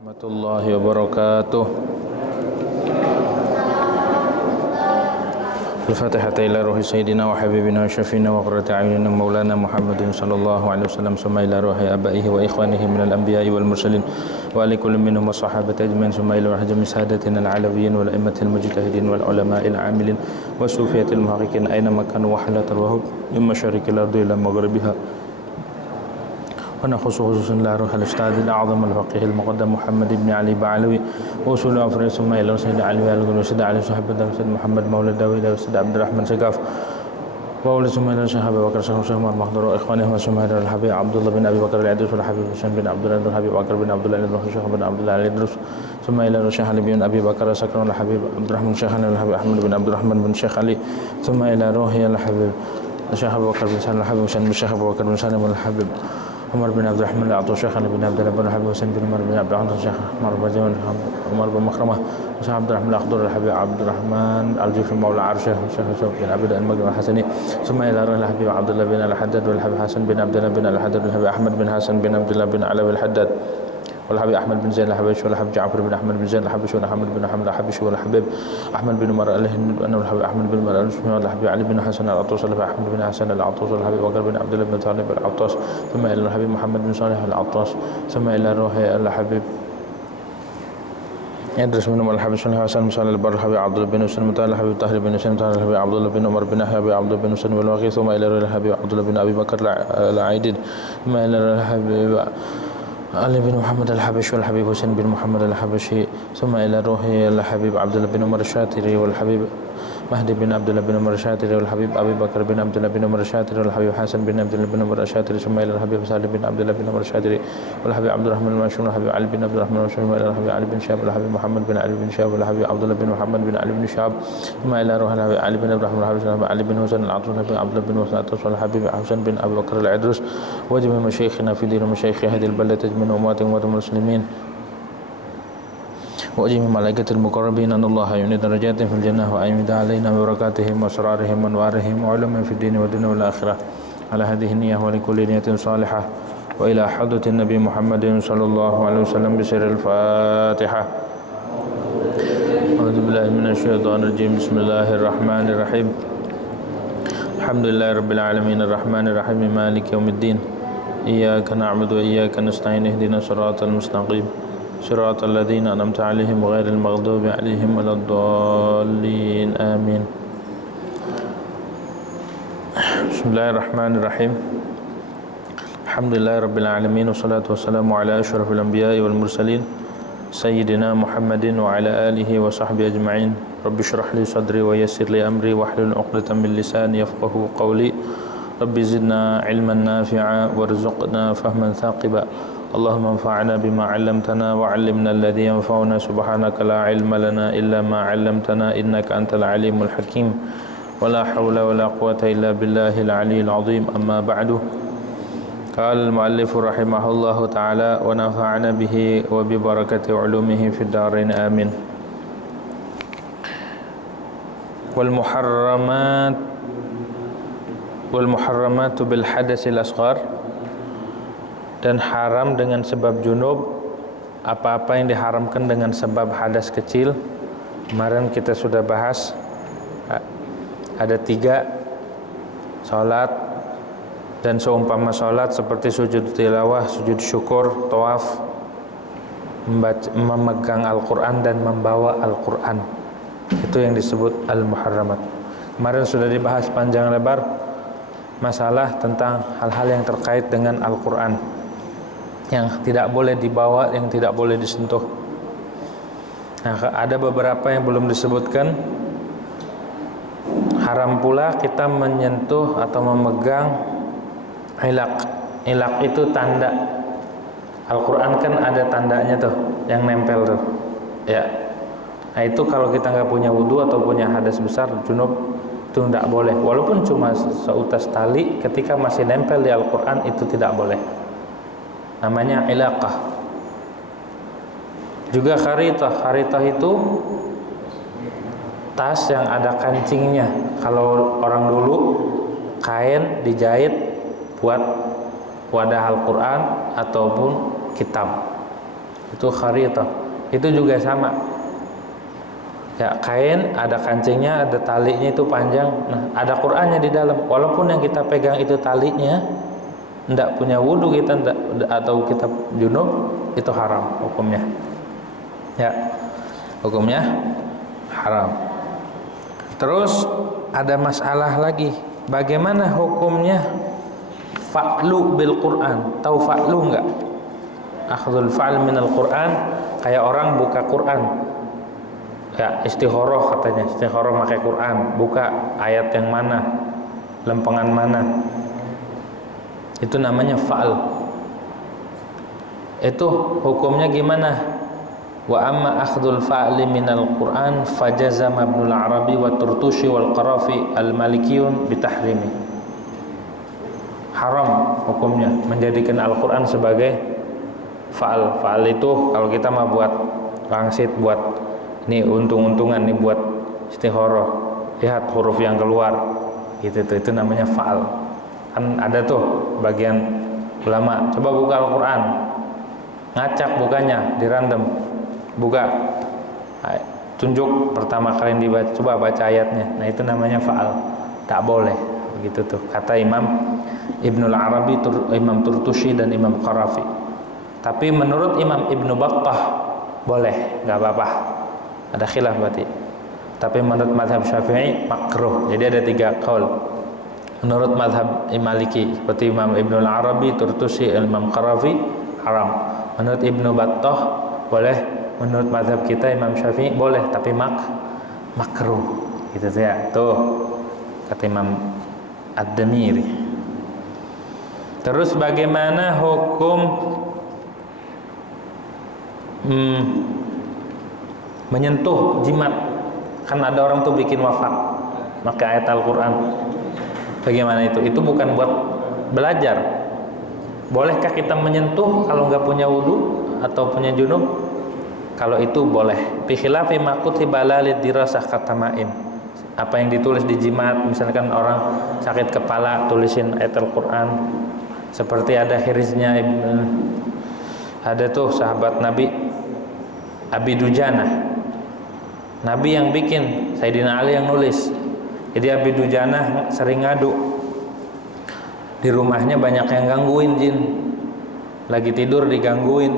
Warahmatullahi wabarakatuh. Al-Fatihah ila ruhi sayyidina wa habibina wa syafina wa qurrati a'yunina maulana Muhammadin sallallahu alaihi wasallam summa ila ruhi abaihi wa ikhwanihi minal anbiya'i wal mursalin wa ali kulli minhum wa sahabati ajmain summa ila ruhi jami' sadatina al-alawiyyin wal a'immatil mujtahidin wal ulama'il 'amilin wa sufiyatil muhaqqiqin aina makanu wa halatal wahub min masyariqil ardi ila maghribiha. ونخص خصوصا لا روح الاستاذ الاعظم الفقيه المقدم محمد بن علي بعلوي وصول افراد ثم الى سيد علي وسيد علي صاحب سيد محمد مولى داوود وسيد عبد الرحمن سقاف وولد ثم الى صحابه بكر شيخ عمر محضر واخوانه وثم الى الحبيب عبد الله بن ابي بكر العدوس والحبيب حسين بن عبد الله بن الحبيب بكر بن عبد الله بن الشيخ بن عبد الله العدوس ثم الى الشيخ علي بن ابي بكر سكن الحبيب عبد الرحمن شيخ الحبيب احمد بن عبد الرحمن بن شيخ علي ثم الى روحي الحبيب الشيخ ابو بكر بن سالم الحبيب حسين بن الشيخ ابو بكر بن سالم الحبيب عمر بن عبد الرحمن العطوس شيخ بن عبد الله بن الحبيب حسين بن عمر بن عبد الرحمن شيخ عمر بن جمال عمر بن مخرمه وشيخ عبد الرحمن الاخضر الحبيب عبد الرحمن الجوفي مولى عرشه وشيخ يوسف بن عبد المجد الحسني ثم الى الحبيب عبد الله بن الحداد والحبيب حسن بن عبد الله بن الحداد والحبيب احمد بن حسن بن عبد الله بن علوي الحداد والحبيب احمد بن زيد الحبشي والحبيب جعفر بن احمد بن زيد الحبشي والحمد بن احمد الحبشي والحبيب احمد بن عمر الهند انه الحبيب احمد بن عمر الهند والحبيب علي بن حسن العطوس والحبيب احمد بن حسن العطوس والحبيب بكر بن عبد الله بن طالب العطوس ثم الى الحبيب محمد بن صالح العطوس ثم الى روح الحبيب يدرس منهم الحبيب صالح حسن بن صالح البر الحبيب عبد الله بن حسين متعال الحبيب طاهر بن حسين متعال الحبيب عبد الله بن عمر بن الحبيب عبد الله بن حسين والواقي ثم الى روح الحبيب عبد الله بن ابي بكر العيدين ثم الى الحبيب علي بن محمد الحبشي والحبيب حسين بن محمد الحبشي ثم إلى روح الحبيب عبد الله بن عمر الشاتري والحبيب مهدي بن عبد الله بن عمر الشاتري والحبيب أبي بكر بن عبد الله بن عمر الشاتري والحبيب حسن بن عبد الله بن عمر الشاتري ثم إلى الحبيب سالم بن عبد الله بن عمر الشاتري والحبيب عبد الرحمن المشهور والحبيب علي بن عبد الرحمن المشهور ثم إلى الحبيب علي بن شهاب والحبيب محمد بن علي بن شهاب والحبيب عبد الله بن محمد بن علي بن شهاب ثم إلى روح الحبيب علي بن عبد الرحمن الحبيب علي بن حسين العطوس والحبيب عبد الله بن حسين العطوس والحبيب حسن بن أبي بكر العدروس وجميع مشايخنا في دين مشايخ هذه البلدة من أموات المسلمين وجميع ملائكة المقربين أن الله يعين درجاتهم في الجنة وأيمد علينا ببركاتهم وأسرارهم وأنوارهم وعلومهم في الدين والدنيا والآخرة على هذه النية ولكل نية صالحة وإلى حضرة النبي محمد صلى الله عليه وسلم بسر الفاتحة. أعوذ بالله من الشيطان الرجيم. بسم الله الرحمن الرحيم. الحمد لله رب العالمين الرحمن الرحيم مالك يوم الدين إياك نعبد وإياك نستعين اهدنا الصراط المستقيم صراط الذين أنعمت عليهم غير المغضوب عليهم ولا الضالين آمين. بسم الله الرحمن الرحيم. الحمد لله رب العالمين والصلاة والسلام على أشرف الأنبياء والمرسلين سيدنا محمد وعلى آله وصحبه أجمعين. رب اشرح لي صدري ويسر لي أمري واحلل عقدة من لساني يفقهوا قولي. رب زدنا علما نافعا وارزقنا فهما ثاقبا. اللهم انفعنا بما علمتنا وعلمنا الذي ينفعنا. سبحانك لا علم لنا إلا ما علمتنا إنك أنت العليم الحكيم ولا حول ولا قوة إلا بالله العلي العظيم. أما بعد قال المؤلف رحمه الله تعالى ونفعنا به وببركة علومه في الدارين آمين. والمحرمات بالحدث الأصغر, dan haram dengan sebab junub apa-apa yang diharamkan dengan sebab hadas kecil. Kemarin kita sudah bahas ada 3: salat dan seumpama salat seperti sujud tilawah, sujud syukur, tawaf, memegang Al-Quran dan membawa Al-Quran. Itu yang disebut al-muharramat. Kemarin sudah dibahas panjang lebar masalah tentang hal-hal yang terkait dengan Al-Quran, yang tidak boleh dibawa, yang tidak boleh disentuh. Nah, ada beberapa yang belum disebutkan. Haram pula kita menyentuh atau memegang ilaq. Ilaq itu tanda. Al-Quran kan ada tandanya tuh, yang nempel tuh. Ya. Nah, itu kalau kita nggak punya wudu atau punya hadas besar, junub, itu tidak boleh. Walaupun cuma seutas tali, ketika masih nempel di Al-Quran itu tidak boleh. Namanya ilaqah. Juga kharitah. Kharitah itu tas yang ada kancingnya. Kalau orang dulu kain dijahit buat wadah Al-Quran ataupun kitab. itu kharitah. Itu juga sama. Ya, kain ada kancingnya, ada talinya itu panjang. Nah, ada Qur'annya di dalam. Walaupun yang kita pegang itu talinya, enggak punya wudu kita atau kita junub, itu haram hukumnya. Ya, hukumnya haram. Terus ada masalah lagi. Bagaimana hukumnya fa'lu bil Qur'an? Tahu fa'lu enggak? Akhdhul fa'l minal Qur'an, kayak orang buka Qur'an. Ya, istikharah katanya, istikharah pakai Quran, buka ayat yang mana, lempengan mana, itu namanya fa'al. Itu hukumnya gimana? Wa amma akhdhul fa'li minal Quran fajazama Ibnul Arabi wa Turtushi wal Qarafi al-Malikiyun bitahrimi. Haram hukumnya menjadikan Al-Quran sebagai fa'al. Fa'al itu kalau kita mah buat wangsit, buat ini untung-untungan nih buat istikharah, lihat huruf yang keluar gitu tuh, itu namanya fa'al. Kan ada tuh bagian ulama, coba buka Al-Quran, ngacak bukanya di random, buka, tunjuk pertama kali dibaca, coba baca ayatnya. Nah itu namanya fa'al, tak boleh begitu tuh kata Imam Ibnul Arabi, Imam Turtushi dan Imam Qarafi. Tapi menurut Imam Ibnu Battah boleh, nggak apa-apa. Ada khilaf berarti. Tapi menurut mazhab Syafi'i makruh. Jadi ada 3 qaul. Menurut mazhab Maliki seperti Imam Ibnul Arabi, Turtusi, Imam Qarafi haram. Menurut Ibnu Battah boleh. Menurut mazhab kita Imam Syafi'i boleh, tapi makruh. Gitu ya. Tuh kata Imam Ad-Damiri. Terus bagaimana hukum menyentuh jimat? Kan ada orang tuh bikin wafat pakai ayat Al-Quran. Bagaimana itu? Itu bukan buat belajar. Bolehkah kita menyentuh kalau nggak punya wudu atau punya junub? Kalau itu boleh. Bi khilafi ma kutiba lid dirasah katamaim. Apa yang ditulis di jimat, misalkan orang sakit kepala tulisin ayat Al-Quran. Seperti ada hiriznya, ada tuh sahabat Nabi Abi Dujanah, Nabi yang bikin, Sayyidina Ali yang nulis. Jadi Abi Dujanah sering ngadu, di rumahnya banyak yang gangguin jin, lagi tidur digangguin,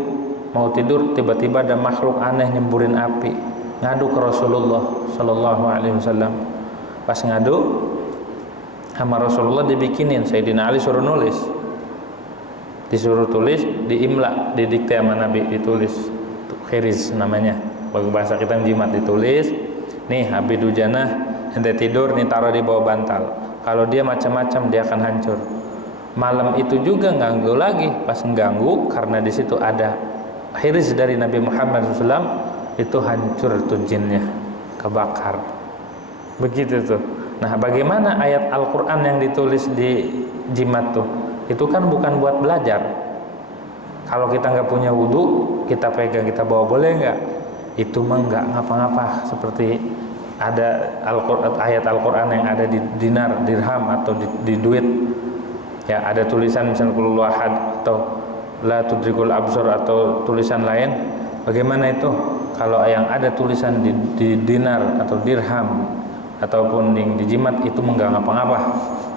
mau tidur tiba-tiba ada makhluk aneh nyemburin api, ngadu ke Rasulullah Sallallahu Alaihi Wasallam. Pas ngadu sama Rasulullah dibikinin, Sayyidina Ali suruh nulis, disuruh tulis, diimla, didikte sama Nabi, ditulis, khiriz namanya, bahasa kita jimat, ditulis. Nih Abi Dujanah hendak tidur, nih taruh di bawah bantal. Kalau dia macam-macam dia akan hancur. Malam itu juga ganggu lagi, pas mengganggu karena di situ ada khiriz dari Nabi Muhammad SAW, itu hancur tuh jinnya, kebakar. Begitu tuh. Nah, bagaimana ayat Al-Quran yang ditulis di jimat tuh? Itu kan bukan buat belajar. Kalau kita nggak punya wudu, kita pegang, kita bawa, boleh nggak? Itu mah nggak ngapa-ngapa. Seperti ada ayat Al-Quran yang ada di dinar, dirham atau di duit. Ya, ada tulisan misalnya qul huwahad atau la tudrikul absar atau tulisan lain. Bagaimana itu? Kalau yang ada tulisan di dinar atau dirham ataupun di jimat, itu nggak ngapa-ngapa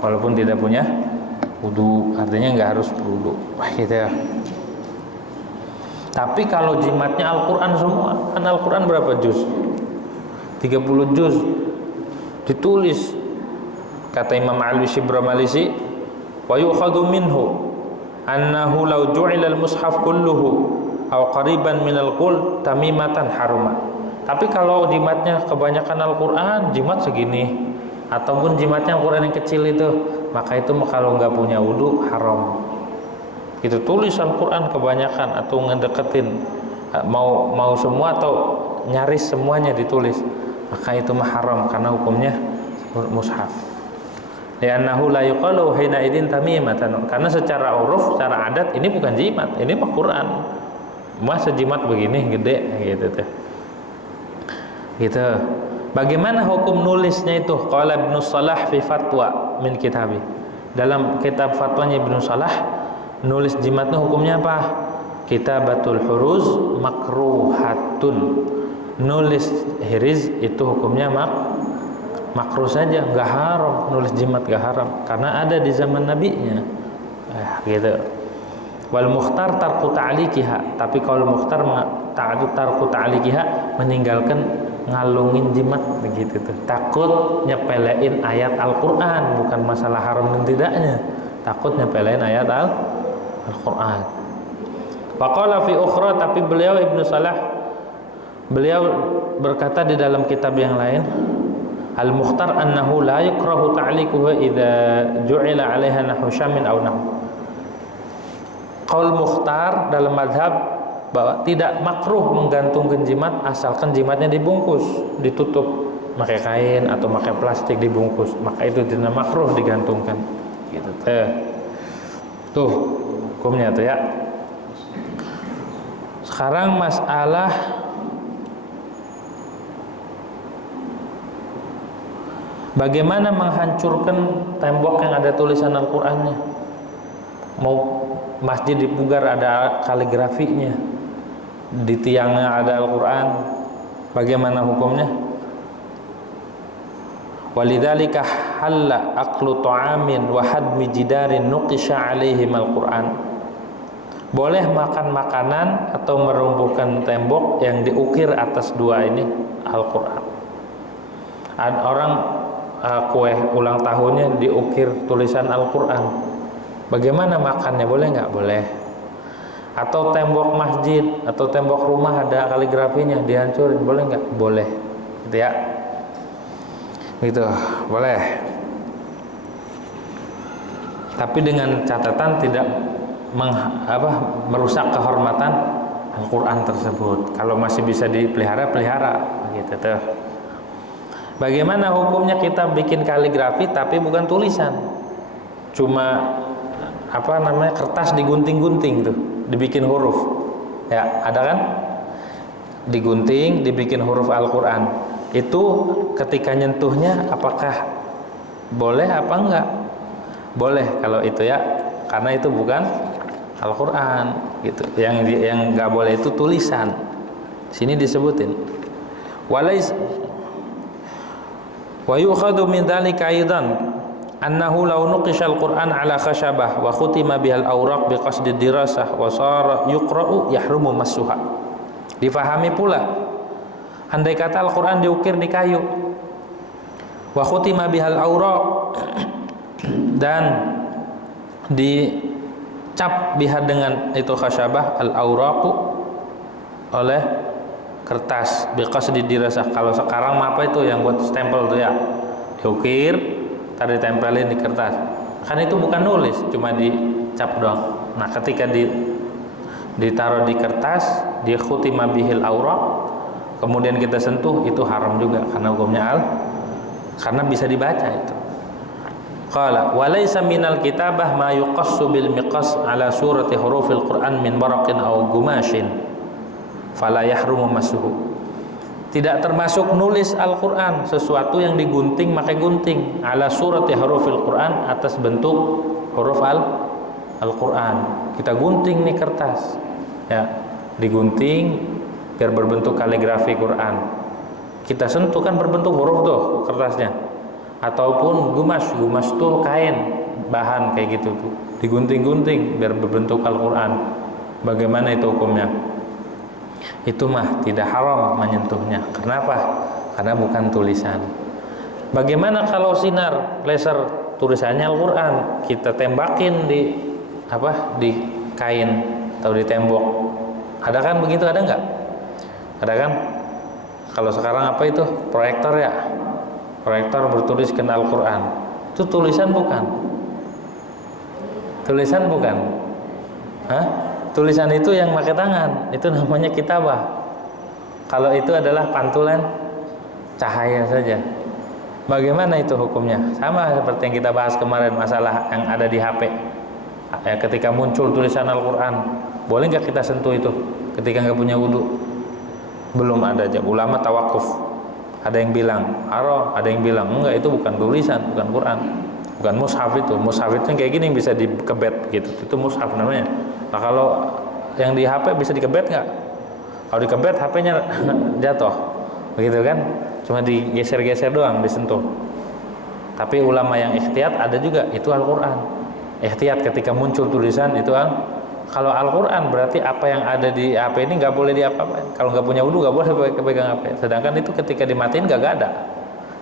walaupun tidak punya wudu, artinya nggak harus berwudu. Wah, gitu ya. Tapi kalau jimatnya Al-Quran semua, kan Al-Quran berapa juz? 30 juz ditulis. Kata Imam Ali Shibramalisi, wa yu'khadhu minhu annahu law ju'ila al-mushaf kulluhu aw qariban minal qul tamimatan haruma. Tapi kalau jimatnya kebanyakan Al-Quran, jimat segini, ataupun jimatnya Al-Quran yang kecil itu, maka itu kalau nggak punya wudu haram. Itu tulis Al-Quran kebanyakan atau ngedeketin, mau semua atau nyaris semuanya ditulis, maka itu mah haram karena hukumnya mushaf. Li'annahu la yuqalu hina idin tamimatan. Karena secara uruf, secara adat ini bukan jimat, ini mah Quran. Masa jimat begini gede gitu tuh. Gitu. Bagaimana hukum nulisnya itu? Qala Ibnu Salah fi fatwa min kitabi. Dalam kitab fatwanya Ibnu Salah, nulis jimatnya hukumnya apa? kitabatul huruz makruhatun. Nulis hiriz itu hukumnya makruh saja, nggak haram. Nulis jimat nggak haram karena ada di zaman nabinya. Gitu. Wal mukhtar tarku ta'liqiha, tapi kalau mukhtar tarku ta'liqiha, meninggalkan ngalungin jimat begitu tuh. Takut nyepelein ayat Al-Qur'an, bukan masalah haram dan tidaknya. Takut nyepelein ayat Al-Qur'an. Faqala fi ukhra, tapi beliau Ibnu Salah berkata di dalam kitab yang lain, al-mukhtar annahu la yukrahu ta'liquha idza ju'ila 'alaiha nahu syamin aw nahu. Qaul mukhtar dalam mazhab bahwa tidak makruh menggantungkan jimat asalkan jimatnya dibungkus, ditutup pakai kain atau pakai plastik dibungkus, maka itu tidak makruh digantungkan. Gitu. Tuh hukumnya tuh ya. Sekarang masalah bagaimana menghancurkan tembok yang ada tulisan Al-Qur'annya. Mau masjid di Pugar ada kaligrafinya, di tiangnya ada Al-Qur'an, bagaimana hukumnya? Walidzalika halla aqlu ta'amin wa hadmi jidarin nuqisha 'alaihim Al-Qur'an. Boleh makan makanan atau merumbuhkan tembok yang diukir atas dua ini Al-Qur'an. Ada orang kue ulang tahunnya diukir tulisan Al-Qur'an. Bagaimana makannya? Boleh nggak? Boleh. Atau tembok masjid atau tembok rumah ada kaligrafinya dihancurin, boleh nggak? Boleh. Gitu ya. Gitu, boleh. Tapi dengan catatan tidak merusak kehormatan Al-Qur'an tersebut. Kalau masih bisa dipelihara, pelihara. Gitu tuh. Bagaimana hukumnya kita bikin kaligrafi tapi bukan tulisan? Cuma kertas digunting-gunting tuh, dibikin huruf. Ya, ada kan? Digunting, dibikin huruf Al-Qur'an. Itu ketika nyentuhnya apakah boleh apa enggak? Boleh kalau itu ya, karena itu bukan Al-Qur'an gitu. Yang enggak boleh itu tulisan. Sini disebutin. Walais wa yukhadhu min dzalika aidan annahu law nuqisha al-Qur'an ala khashabah wa khutima bihal awraq biqasdi dirasah wa sara yuqra'u yahrumu massuha. Difahami pula, andai kata Al-Qur'an diukir di kayu, wa khutima bihal awraq, dan dicap biha dengan itu khashabah al-awraqu oleh kertas biqasdi dirasah. Kalau sekarang apa itu yang buat stempel tuh ya, diukir tadi tempelin di kertas, kan itu bukan nulis, cuma dicap doang. Nah ketika ditaruh di kertas, dia khutima bihil awraq, kemudian kita sentuh, itu haram juga karena hukumnya karena bisa dibaca itu. Qala walaysa minal kitabah ma yuqassu bil miqas ala surati hurufil Qur'an min baraqin aw gumashin fala yahrumu masuhu. Tidak termasuk nulis Al-Qur'an sesuatu yang digunting pakai gunting ala surati hurufil Qur'an, atas bentuk huruf Al-Qur'an. Kita gunting nih kertas ya, digunting biar berbentuk kaligrafi Qur'an. Kita sentuh kan berbentuk huruf tuh kertasnya. Ataupun gumas tuh kain bahan kayak gitu tuh, digunting-gunting biar berbentuk Al-Qur'an. Bagaimana itu hukumnya? Itu mah tidak haram menyentuhnya. Kenapa? Karena bukan tulisan. Bagaimana kalau sinar laser tulisannya Al-Qur'an, kita tembakin di kain atau di tembok? Ada kan begitu, ada nggak? Ada kan? Kalau sekarang apa itu? Proyektor ya. Proyektor bertuliskan Al-Qur'an. Itu tulisan bukan? Tulisan bukan? Hah? Tulisan itu yang pakai tangan, itu namanya kitabah. Kalau itu adalah pantulan cahaya saja. Bagaimana itu hukumnya? Sama seperti yang kita bahas kemarin, masalah yang ada di HP. Ya, ketika muncul tulisan Al-Qur'an, boleh nggak kita sentuh itu ketika nggak punya wudu? Belum ada aja. Ulama tawakuf. Ada yang bilang haram, ada yang bilang enggak, itu bukan tulisan, bukan Quran, bukan mushaf itu. Mushaf itu kayak gini yang bisa dikebet gitu. Itu mushaf namanya. Nah kalau yang di HP bisa dikebet nggak? Kalau dikebet HP-nya jatuh, begitu kan? Cuma digeser-geser doang, disentuh. Tapi ulama yang ikhtiyat ada juga, itu Al-Quran. Ikhtiyat ketika muncul tulisan itu kalau Al-Quran berarti apa yang ada di HP ini nggak boleh diapa-apain. Kalau nggak punya wudu nggak boleh pegang HP. Sedangkan itu ketika dimatiin nggak ada.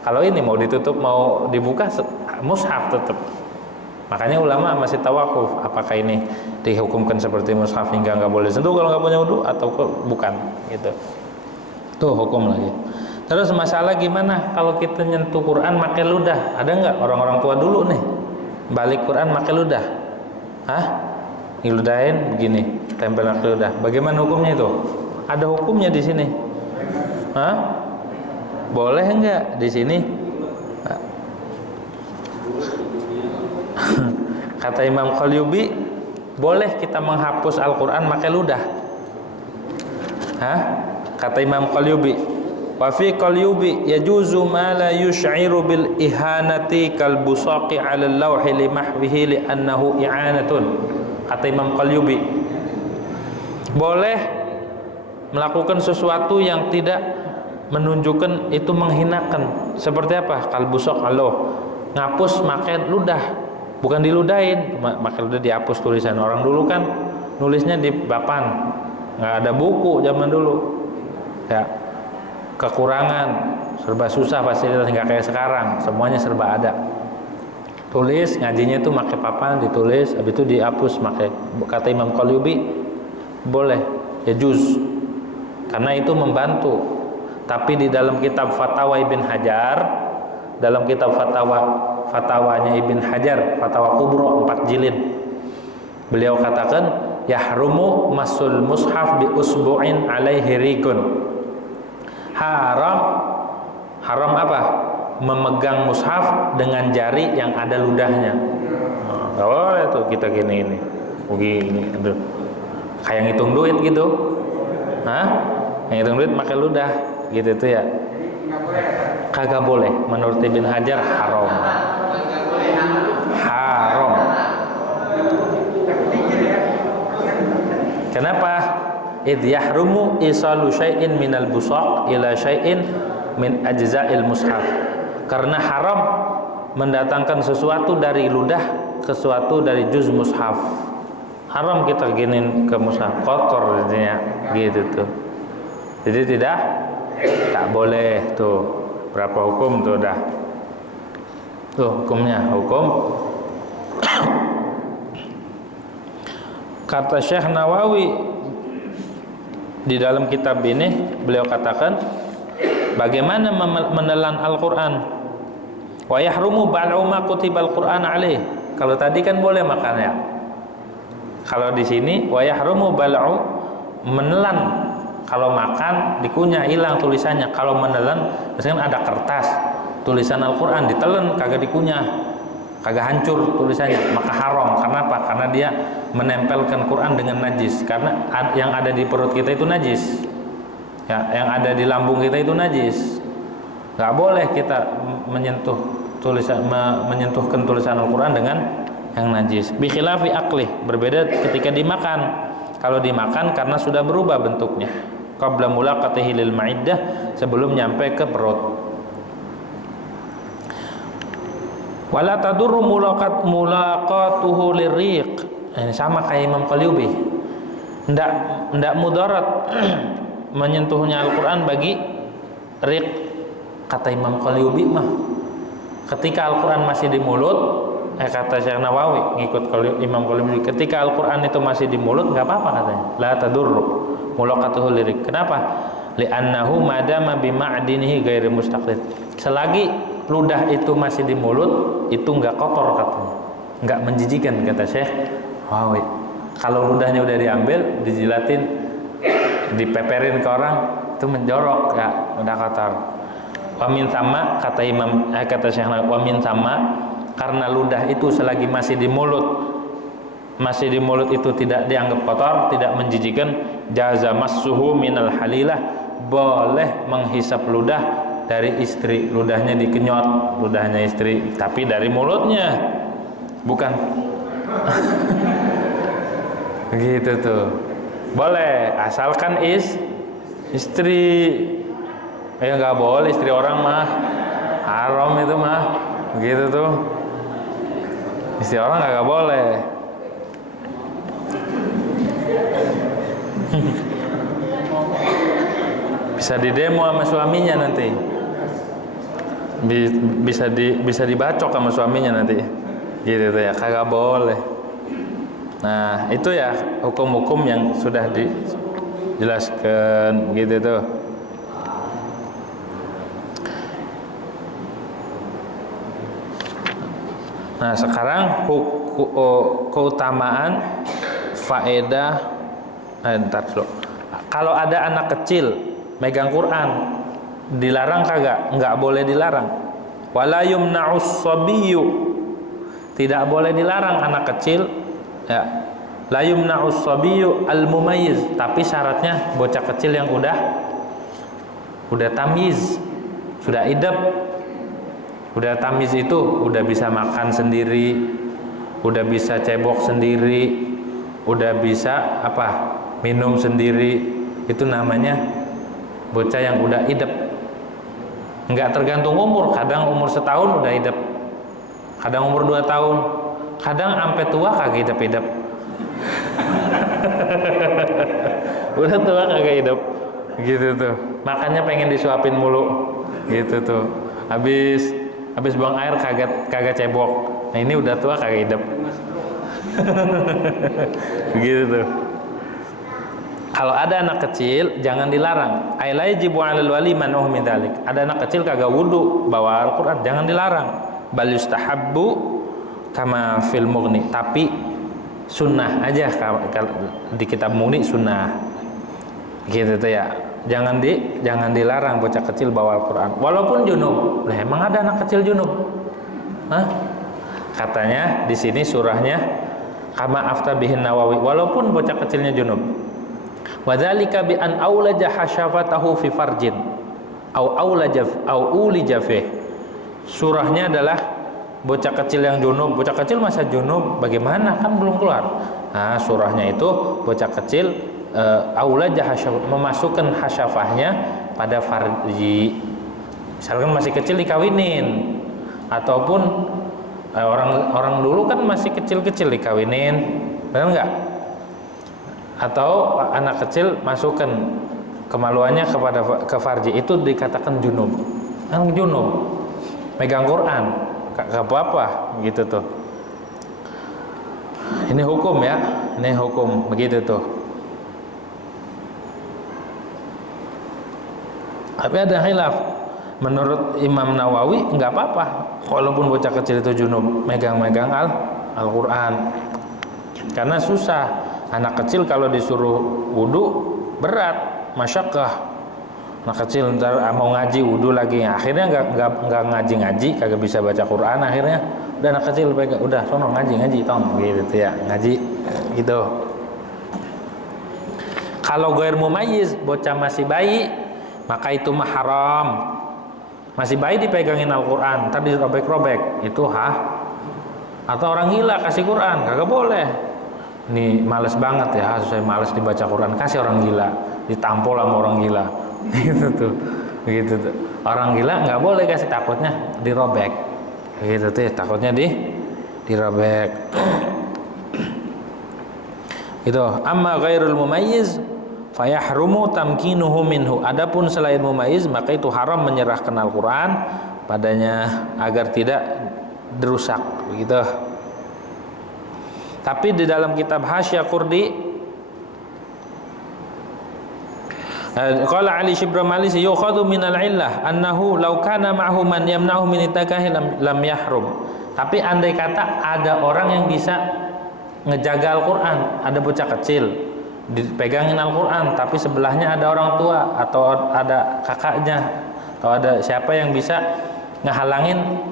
Kalau ini mau ditutup mau dibuka mushaf tetap. Makanya ulama masih tawakuf apakah ini dihukumkan seperti mushaf hingga nggak boleh sentuh kalau nggak punya wudu atau bukan gitu. Tuh hukum lagi. Terus masalah gimana kalau kita nyentuh Quran pakai ludah? Ada nggak orang-orang tua dulu nih balik Quran pakai ludah? Hah? Ngeludahin begini, tempel pakai ludah. Bagaimana hukumnya itu? Ada hukumnya di sini. Hah? Boleh enggak di sini? Kata Imam Qalyubi, boleh kita menghapus Al-Quran pakai ludah. Hah? Kata Imam Qalyubi, wa fi Qalyubi yajuzu ma la yush'iru bil ihanati kal busaqi 'ala al-lawhi li mahwihi li annahu i'anatun. Kata Imam Qalyubi, boleh melakukan sesuatu yang tidak menunjukkan itu menghinakan. Seperti apa? Kal busaq ngapus pakai ludah, bukan diludahin, pakai ludah dihapus tulisan. Orang dulu kan nulisnya di papan, nggak ada buku zaman dulu ya, kekurangan, serba susah fasilitas, nggak kayak sekarang semuanya serba ada. Tulis ngajinya itu pakai papan, ditulis habis itu dihapus pakai. Kata Imam Qalyubi boleh, ya juz, karena itu membantu. Tapi di dalam kitab Fatwa Ibn Hajar, dalam kitab fatwanya Ibn Hajar, Fatwa Kubro 4 jilid, beliau katakan yahrumu masul mushaf bi usbu'in alaihi rigun. Haram apa? Memegang mushaf dengan jari yang ada ludahnya. Nggak boleh tuh kita gini begini, aduh, kayak ngitung duit gitu. Hah? Ngitung duit pakai ludah gitu tuh ya. Kagak boleh, menurut Ibn Hajar haram. Haram. Kenapa? Idh yahrumu isalu syai'in minal busaq ila syai'in min ajza'il mushaf. Karena haram mendatangkan sesuatu dari ludah ke sesuatu dari juz mushaf. Haram kita giniin ke mushaf, kotor jadinya gitu tuh. Jadi tak boleh tuh. Berapa hukum tuh dah? Tuh hukumnya, hukum. Kata Syekh Nawawi di dalam kitab ini, beliau katakan bagaimana menelan Al-Quran. Wa yahrumu bal'u ma kutibal Quran alaih. Kalau tadi kan boleh makan ya. Kalau di sini wa yahrumu bal'u, menelan. Kalau makan dikunyah, hilang tulisannya. Kalau menelan, misalkan ada kertas tulisan Al-Quran ditelan, kagak dikunyah, kagak hancur tulisannya, maka haram. Karena apa? Karena dia menempelkan Quran dengan najis. Karena yang ada di perut kita itu najis ya, yang ada di lambung kita itu najis. Gak boleh kita menyentuhkan tulisan Al-Quran dengan yang najis. Bi khilafi aqlih, berbeda ketika dimakan. Kalau dimakan karena sudah berubah bentuknya, qabla mulaqatihi lil ma'iddah, sebelum nyampe ke perut. Wala tadurru mulaqatuhu liriq. Ini sama kayak Imam Qalyubi. Ndak mudarat menyentuhnya Al-Quran bagi riq. Kata Imam Qalyubi mah ketika Al-Quran masih di mulut, kata Syekh Nawawi ngikut Imam Qalyubi, ketika Al-Quran itu masih di mulut nggak apa-apa katanya. La tadurru mulaqatuhu lirik. Kenapa? Li'annahu madama bima'dinihi ghairi mustaqil. Selagi ludah itu masih di mulut, itu nggak kotor katanya, nggak menjijikan kata Syekh Nawawi. Kalau ludahnya udah diambil, dijilatin, dipeperin ke orang, itu menjorok ya, udah kotor. Wa min thamma, kata Syekh Nawawi, wa min thamma, karena ludah itu selagi masih di mulut itu tidak dianggap kotor, tidak menjijikan, jaza massuhu minal halilah, boleh menghisap ludah dari istri. Ludahnya dikenyot, ludahnya istri, tapi dari mulutnya, bukan. Begitu tuh. Boleh, asalkan istri. Ya nggak boleh istri orang mah. Haram itu mah. Begitu tuh. Istri orang nggak boleh. Bisa didemo sama suaminya nanti. Bisa dibacok sama suaminya nanti. Gitu tuh ya, kagak boleh. Nah, itu ya hukum-hukum yang sudah dijelaskan begitu tuh. Nah, sekarang keutamaan faedah entar dulu. Kalau ada anak kecil megang Quran, dilarang kagak? Enggak boleh dilarang. Wala yumna'us sabiyyu, tidak boleh dilarang anak kecil ya. La yumna'us sabiyyu al-mumayyiz, tapi syaratnya bocah kecil yang udah tamyiz, sudah idab. Udah tamyiz itu udah bisa makan sendiri, udah bisa cebok sendiri, udah bisa minum sendiri. Itu namanya bocah yang udah idep. Enggak tergantung umur, kadang umur setahun udah idep, kadang umur 2 tahun, kadang sampai tua kagak idep-idep. Udah tua kagak idep gitu tuh, makanya pengen disuapin mulu gitu tuh. Habis buang air kagak cebok. Nah ini udah tua kagak idep. Begitu tuh. Kalau ada anak kecil jangan dilarang. Aila yajibu 'alal wali man'uhu min dzalik. Ada anak kecil kagak wudu bawa Al-Qur'an, jangan dilarang. Bal yustahabbu kama fil mughni. Tapi sunnah aja, di kitab Mughni sunnah. Gitu tuh ya. Jangan dilarang bocah kecil bawa Al-Qur'an walaupun junub. Lah emang ada anak kecil junub? Hah? Katanya di sini surahnya kama afta bihin Nawawi, walaupun bocah kecilnya junub. Wadzalika bi an aulaja hasyafatahu fi farjin au ulija fi. Surahnya adalah bocah kecil yang junub. Bocah kecil masa junub bagaimana, kan belum keluar. Nah, surahnya itu bocah kecil aulaja memasukkan hasyafahnya pada farji. Misalkan masih kecil dikawinin, ataupun orang dulu kan masih kecil-kecil dikawinin, benar nggak? Atau anak kecil masukkan kemaluannya ke farji, itu dikatakan junub. Kan junub, megang Quran, gak apa-apa gitu tuh. Ini hukum ya, ini hukum begitu tuh. Tapi ada khilaf. Menurut Imam Nawawi enggak apa-apa walaupun bocah kecil itu junub megang-megang Al-Qur'an. Karena susah. Anak kecil kalau disuruh wudu berat, masyaqqah. Anak kecil ntar mau ngaji wudu lagi. Akhirnya enggak ngaji-ngaji, kagak bisa baca Quran akhirnya. Udah anak kecil pegang, udah sono ngaji tong gitu ya, ngaji gitu. Kalau ghair mumayyiz, bocah masih bayi, maka itu mah haram. Masih bayi dipegangin Al-Quran, ntar dirobek-robek, itu atau orang gila kasih Quran, kagak boleh. Ini males banget ya, saya males dibaca Quran, kasih orang gila, ditampol sama orang gila. Gitu tuh. Orang gila nggak boleh kasih, takutnya dirobek. Gitu tuh, takutnya dirobek. Itu amma ghairul mumayyiz fayahrumu tamkinuhu minhu. Adapun selain mumayyiz, maka itu haram menyerahkan Al-Qur'an padanya agar tidak dirusak begitu. Tapi di dalam kitab Hasyah Qurdi qala Ali Shibra Malisi yukhadhu minal illah annahu law kana ma'hu man yamna'u min itakahi lam yahrum. Tapi andai kata ada orang yang bisa ngejaga Al-Quran, ada bocah kecil dipegangin Al-Quran, tapi sebelahnya ada orang tua atau ada kakaknya atau ada siapa yang bisa ngehalangin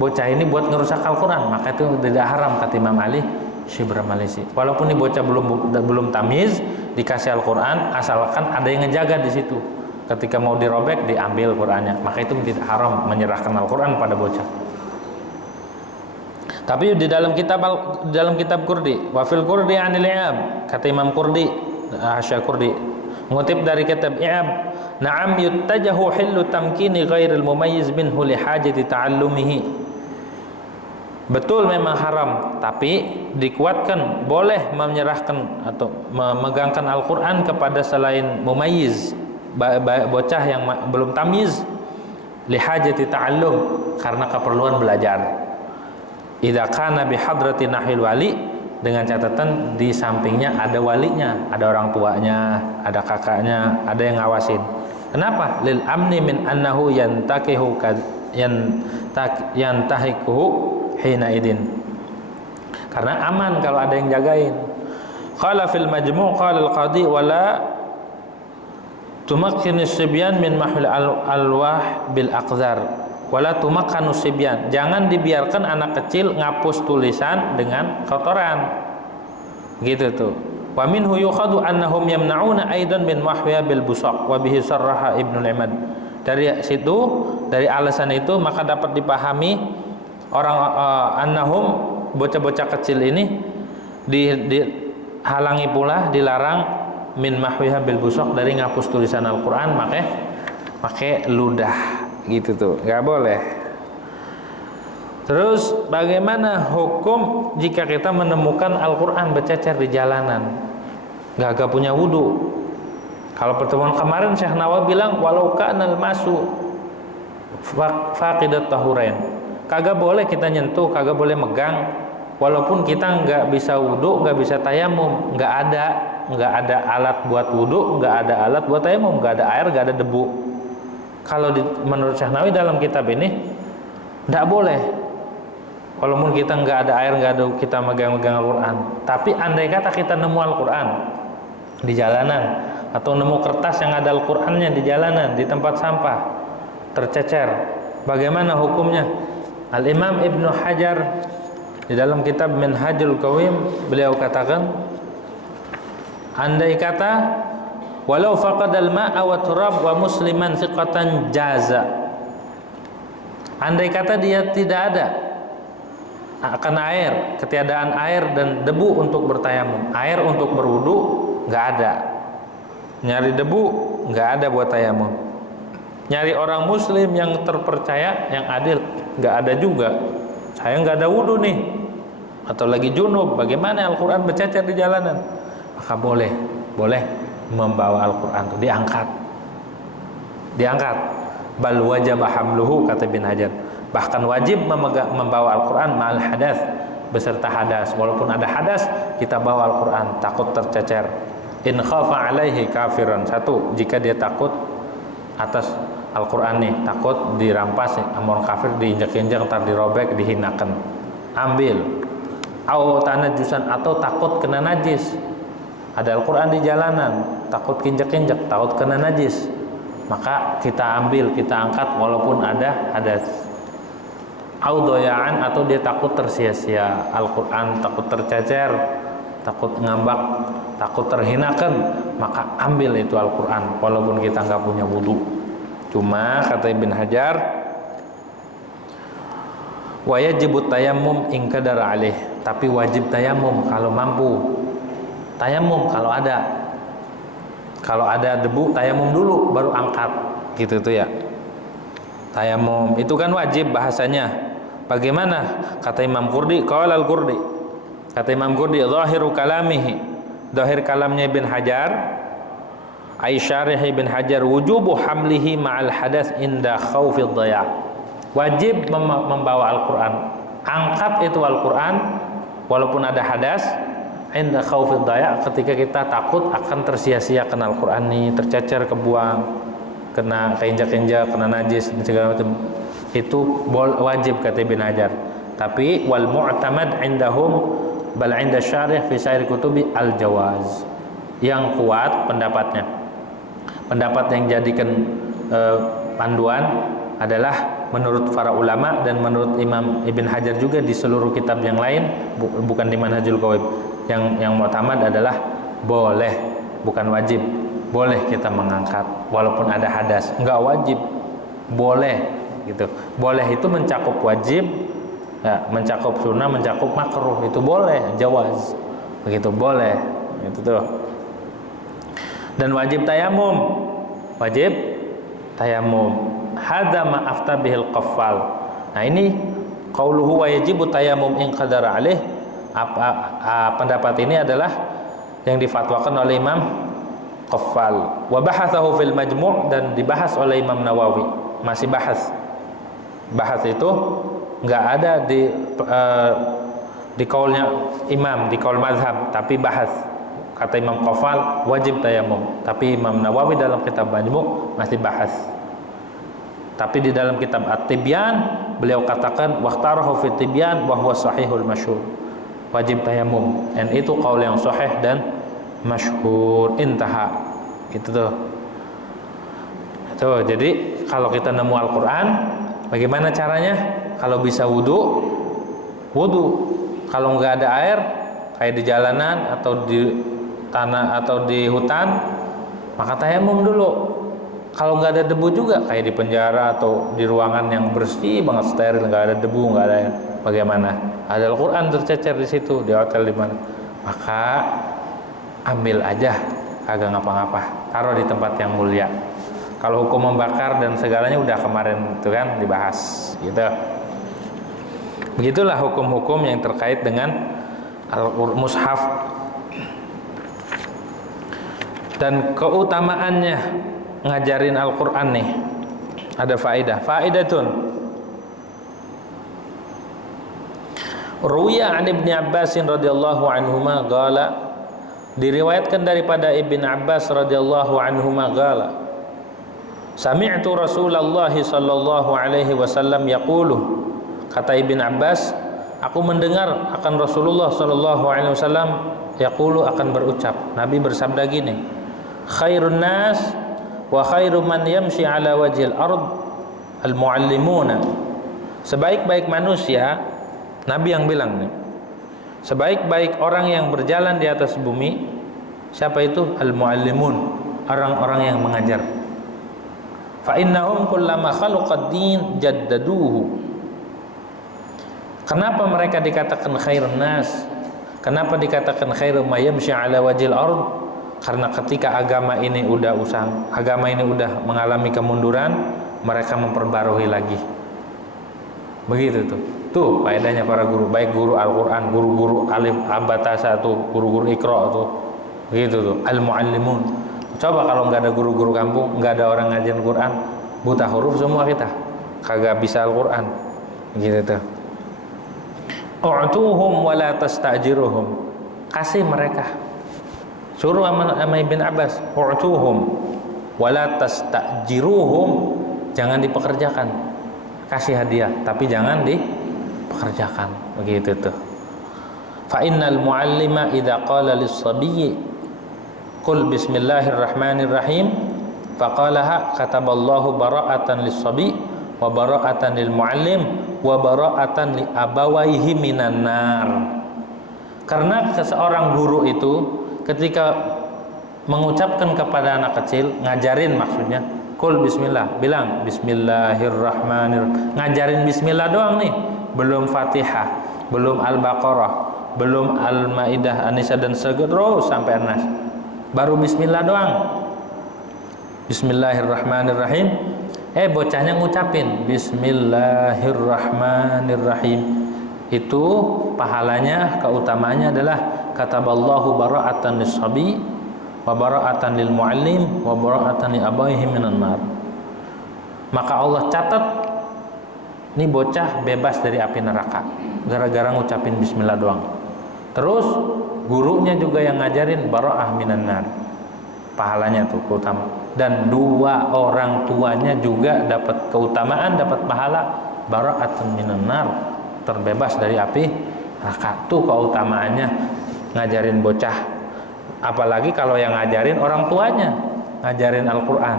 bocah ini buat ngerusak Al-Quran, maka itu tidak haram kata Imam Ali Shibra Malisi. Walaupun ini bocah belum tamyiz, dikasih Al-Quran, asalkan ada yang ngejaga di situ. Ketika mau dirobek diambil Qurannya, maka itu tidak haram menyerahkan Al-Quran pada bocah. Tapi di dalam kitab Qurdi, wa fil Qurdi 'anil i'ab, kata Imam Qurdi Asy-Syarqurdi mengutip dari kitab I'ab, na'am yuttajahu hillu tamkini ghairil mumayyiz minhu li hajati ta'allumihi. Betul memang haram, tapi dikuatkan boleh menyerahkan atau memegangkan Al-Qur'an kepada selain mumayyiz, bocah yang belum tamyiz, li hajati ta'allum, karena keperluan belajar. Idza kana bi hadrati nahil wali, dengan catatan di sampingnya ada walinya, ada orang tuanya, ada kakaknya, ada yang ngawasin. Kenapa? Lil amni min annahu yantakihu yantahikuhu hina idin. Karena aman kalau ada yang jagain. Qala fil majmu' qala al-qadi wala tumakkinus sibyan min mahul alwah bil aqdar. Wala tumakkanu sibyan, jangan dibiarkan anak kecil ngapus tulisan dengan kotoran. Gitu tuh. Wa minhu yukhadu annahum yamna'una aidan min mahwiya bil busaq wa bihi sarraha Ibnu Imad. Dari situ, dari alasan itu maka dapat dipahami orang annahum, bocah-bocah kecil ini dihalangi pula, dilarang min mahwiha bil busaq, dari ngapus tulisan Al-Qur'an pakai ludah. Gitu tuh, nggak boleh. Terus bagaimana hukum jika kita menemukan Al-Quran bercecer di jalanan, nggak punya wudu? Kalau pertemuan kemarin Syekh Nawawi bilang walau kanal masu faqidat tahurain, kagak boleh kita nyentuh, kagak boleh megang, walaupun kita nggak bisa wudu, nggak bisa tayamum, nggak ada alat buat wudu, nggak ada alat buat tayamum, nggak ada air, nggak ada debu. Kalau menurut Syekh Nawawi dalam kitab ini tidak boleh, walaupun kita nggak ada air, nggak ada, kita megang-megang Al-Quran. Tapi andai kata kita nemu Al-Quran di jalanan, atau nemu kertas yang ada Al-Qurannya di jalanan, di tempat sampah tercecer, bagaimana hukumnya? Al-Imam Ibnu Hajar di dalam kitab Minhajul Qawim beliau katakan, andai kata walau faqadal ma'a wa turab wa musliman thiqatan jaza, andai kata dia tidak ada akan air, ketiadaan air dan debu untuk bertayamum, air untuk berwudu nggak ada, nyari debu nggak ada buat tayamum, nyari orang muslim yang terpercaya, yang adil nggak ada juga, saya nggak ada wudu nih, atau lagi junub, bagaimana Al-Quran bercecer di jalanan? Maka boleh membawa Al-Quran itu diangkat. Bal wajib hamluhu, kata Ibnu Hajar, bahkan wajib membawa Al-Quran ma'al hadas, beserta hadas. Walaupun ada hadas, kita bawa Al-Quran, takut tercecer. In khafa alaihi kafiran, satu, jika dia takut atas Al-Quran nih, takut dirampas, amun kafir, diinjak-injak, ntar dirobek, dihinakan, ambil. Au tanajusan, atau takut kena najis, ada Al-Quran di jalanan, takut kinjak-kinjak, takut kena najis, maka kita ambil, kita angkat walaupun ada hadas. Au doyaan, atau dia takut tersia-sia Al-Quran, takut tercecer, takut ngambak, takut terhinakan, maka ambil itu Al-Quran walaupun kita nggak punya wudu. Cuma kata Ibn Hajar, wa yajibut tayammum in qadara alaih, tapi wajib tayamum kalau mampu. Tayamum kalau ada debu, tayamum dulu baru angkat, gitu tuh ya. Tayamum itu kan wajib bahasanya. Bagaimana? Kata Imam Qurdi, qala al-Qurdi, kata Imam Qurdi, zahiru kalamihi, zahir kalamnya Ibn Hajar, Aisyarih Ibn Hajar, wujubu hamlihi ma'al hadas inda khawfid dhaya, wajib membawa Al-Quran, angkat itu Al-Quran walaupun ada hadas, inda khaufid dhaya, ketika kita takut akan tersia-siakan Al-Quran ini, tercecer, kebuang, kena keinjak-injak, kena najis dan segala macam. Itu wajib kata Ibn Hajar. Tapi wal mu'tamad indahum bal inda syarih fi sair kutubi al-jawaz. Yang kuat pendapatnya, pendapat yang jadikan panduan adalah menurut para ulama dan menurut Imam Ibn Hajar juga di seluruh kitab yang lain, bukan di Manhajul Qawim, yang mu'tamad adalah boleh, bukan wajib. Boleh kita mengangkat walaupun ada hadas, enggak wajib, boleh gitu. Boleh itu mencakup wajib, ya, mencakup sunnah, mencakup makruh, itu boleh, jawaz, begitu boleh, itu tuh. Dan wajib tayamum. Wajib tayamum. Hadza ma afta bihil qaffal. Nah ini qauluhu wa yajibu tayamum in qadara alaih. Pendapat ini adalah yang difatwakan oleh Imam Qaffal. Wa bahatsahu fil majmu' dan dibahas oleh Imam Nawawi. Masih bahas. Bahas itu enggak ada di kaulnya imam, di kaul mazhab, tapi bahas. Kata Imam Qaffal wajib tayamum, tapi Imam Nawawi dalam kitab Majmu' masih bahas. Tapi di dalam kitab At-Tibyan beliau katakan waqtarahu fi Tibyan wa huwa sahihul masyhur. Wajib tayamum, dan itu kaul yang sahih dan masyhur. Intaha. Itu tuh. Tuh, jadi kalau kita nemu Al-Qur'an, bagaimana caranya? Kalau bisa wudu, kalau nggak ada air, kayak di jalanan atau di tanah atau di hutan, maka tayamum dulu. Kalau nggak ada debu juga, kayak di penjara atau di ruangan yang bersih banget, steril, nggak ada debu, nggak ada air, bagaimana? Ada Al-Quran tercecer di situ, di hotel di mana, maka ambil aja, kagak ngapa-ngapa, taruh di tempat yang mulia. Kalau hukum membakar dan segalanya udah kemarin itu kan dibahas, gitu. Begitulah hukum-hukum yang terkait dengan mushaf. Dan keutamaannya ngajarin Al-Quran nih, ada faidatun. Ruwiya an Ibni Abbasin radhiyallahu anhuma qala, diriwayatkan daripada Ibn Abbas radhiyallahu anhuma qala, sami'tu Rasulullah sallallahu alaihi wasallam yaqulu, kata Ibn Abbas, aku mendengar akan Rasulullah sallallahu alaihi wasallam yaqulu, akan berucap, Nabi bersabda gini, khairun nas wa khairu man yamshi ala wajhil ard al-muallimuna. Sebaik-baik manusia, Nabi yang bilang nih, sebaik-baik orang yang berjalan di atas bumi, siapa itu? Al-muallimun, orang-orang yang mengajar. Fa innahum kullama khalaqad din jaddaduhu. Kenapa mereka dikatakan khairun nas? Kenapa dikatakan khairu may yamshi ala wajhil ard? Karena ketika agama ini udah mengalami kemunduran, mereka memperbarui lagi. Begitu tuh. Tuh faedahnya para guru, baik guru Al-Qur'an, guru-guru alif abatasa tuh, guru-guru Iqra tuh. Begitu tuh, al-muallimun. Coba kalau nggak ada guru-guru kampung, nggak ada orang ngajarin Quran, buta huruf semua kita, kagak bisa Al-Qur'an. Gitu tuh. U'tuhum wa la tastajiruhum. Kasih mereka. Suruh sama Ibn Abbas, u'tuhum wa la tastajiruhum, jangan dipekerjakan. Kasih hadiah, tapi jangan dipekerjakan. Begitu tuh. Fa innal muallima idza qala lis-sabiyyi qul bismillahirrahmanirrahim faqalaha kataballahu bara'atan lis-sabi wa bara'atan lil muallim wa bara'atan li abawaihi minan nar. Karena seseorang guru itu ketika mengucapkan kepada anak kecil, ngajarin maksudnya, qul bismillah, bilang bismillahirrahmanirrahim, ngajarin bismillah doang nih, belum Fatihah, belum Al-Baqarah, belum Al-Maidah, An-Nisa dan terus sampai An-Nas, baru bismillah doang, bismillahirrahmanirrahim. Bocahnya ngucapin bismillahirrahmanirrahim, itu pahalanya, keutamaannya adalah kataballahu bara'atan lis-sabi wa bara'atan lil muallim wa bara'atan li abaihi minan nar. Maka Allah catat nih bocah bebas dari api neraka gara-gara ngucapin bismillah doang. Terus gurunya juga yang ngajarin bara'ah minan nar. Pahalanya tuh keutamaan. Dan dua orang tuanya juga dapat keutamaan, dapat pahala bara'atun minan nar, terbebas dari api neraka. Tuh keutamaannya ngajarin bocah, apalagi kalau yang ngajarin orang tuanya, ngajarin Al-Quran,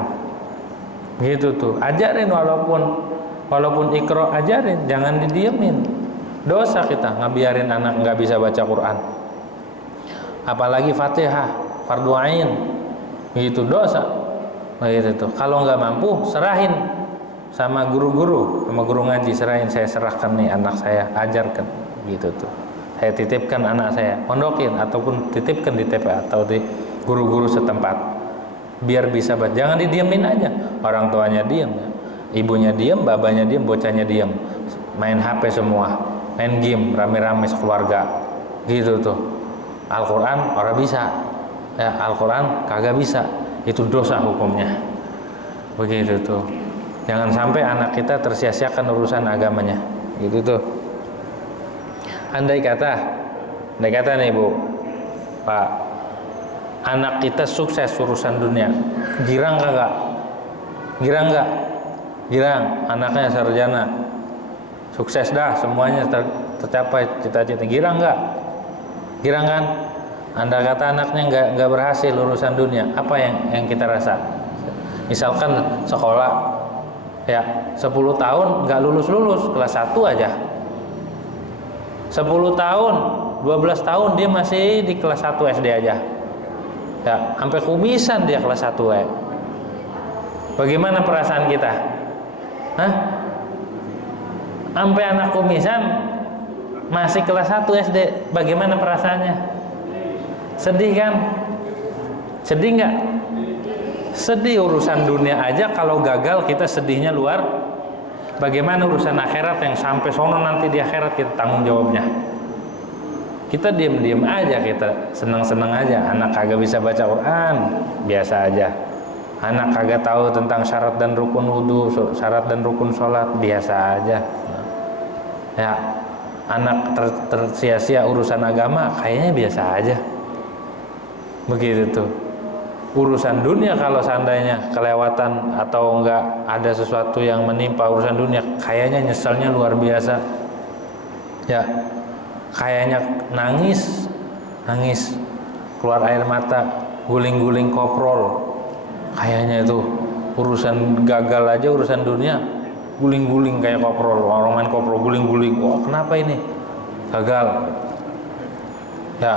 gitu tuh, ajarin walaupun Iqra, ajarin, jangan didiemin. Dosa kita ngebiarin anak nggak bisa baca Quran, apalagi Fatihah, fardu ain, gitu, dosa. Begitu tuh. Kalau nggak mampu, serahin sama guru-guru, sama guru ngaji, serahin, saya serahkan nih anak saya, ajarkan, gitu tuh. Saya titipkan anak saya, pondokin ataupun titipkan di TPA atau di guru-guru setempat. biar bisa baca. Jangan didiemin aja, orang tuanya diem, ibunya diem, babanya diem, bocahnya diem, main HP semua, main game rame-rame sekeluarga gitu tuh. Al-Quran orang bisa ya, Al-Quran kagak bisa, itu dosa hukumnya begitu tuh. Jangan sampai anak kita tersia-siakan urusan agamanya gitu tuh. Andai kata nih Bu, Pak, anak kita sukses urusan dunia, girang kagak? Girang nggak? Girang, anaknya sarjana, sukses dah, semuanya tercapai cita-cita, girang nggak? Girang kan? Anda kata anaknya nggak berhasil urusan dunia, apa yang kita rasa? Misalkan sekolah ya 10 tahun nggak lulus kelas 1 aja, 10 tahun 12 tahun dia masih di kelas 1 SD aja ya, sampai kumisan dia kelas 1 ya. Bagaimana perasaan kita? Hah? Sampai anak kumisan masih kelas 1 SD, bagaimana perasaannya? Sedih kan? Sedih nggak? Sedih. Urusan dunia aja kalau gagal kita sedihnya luar. Bagaimana urusan akhirat yang sampai sono nanti di akhirat kita tanggung jawabnya? Kita diam-diam aja, kita senang-senang aja. Anak kagak bisa baca Quran, biasa aja. Anak kagak tahu tentang syarat dan rukun wudu, syarat dan rukun sholat, biasa aja. Ya, anak tersia-sia urusan agama, kayaknya biasa aja. Begitu tuh. Urusan dunia kalau seandainya kelewatan atau enggak ada sesuatu yang menimpa urusan dunia, kayaknya nyeselnya luar biasa. Ya, kayaknya nangis, keluar air mata, guling-guling koprol. Kayaknya itu urusan gagal aja, urusan dunia guling-guling kayak koprol. Orang main koprol guling-guling. Wah, kenapa ini? Gagal. Ya.